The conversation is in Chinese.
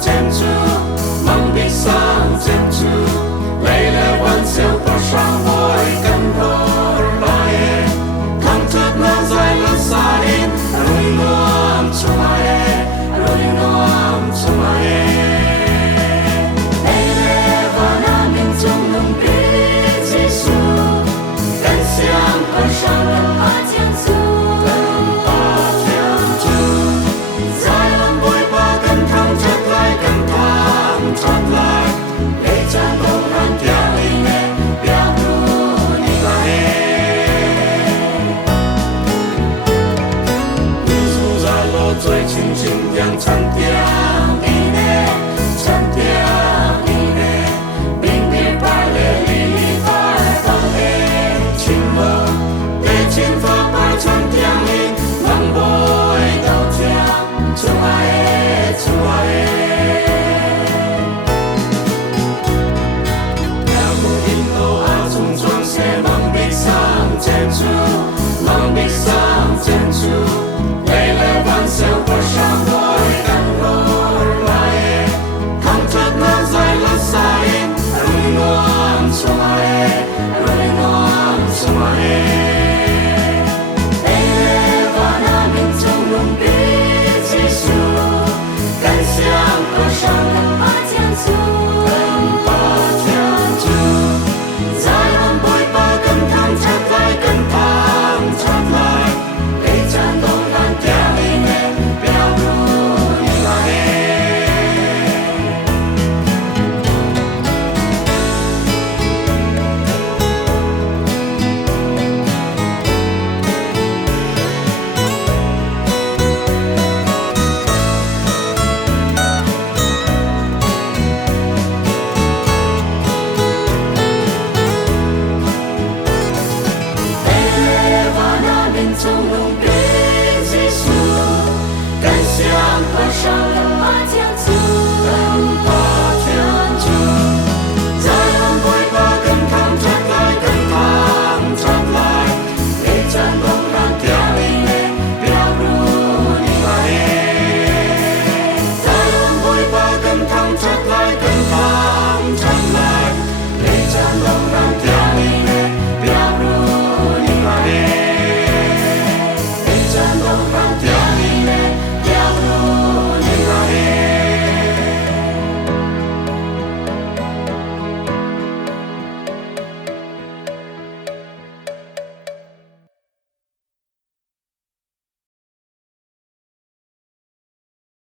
建筑，梦必上建筑，累了玩笑多上我跟头来耶，看着那在了沙林，如诺出来耶，如诺出来耶。最亲近yang长调你呢，长调你呢，明别把了离离把放的情了，的情发把长调你，让我都听出来出来。要不因后啊，从装饰梦必上建筑，梦必上建筑。累了玩笑不上我跟我来耶，看着那在了沙林，如诺出来耶，如诺出来耶。累了把那民众用笔记书，感想多少人把江苏，人把江苏，在南北把跟汤插来，跟汤插来，北站东。从容笔记书，感想多少人马家。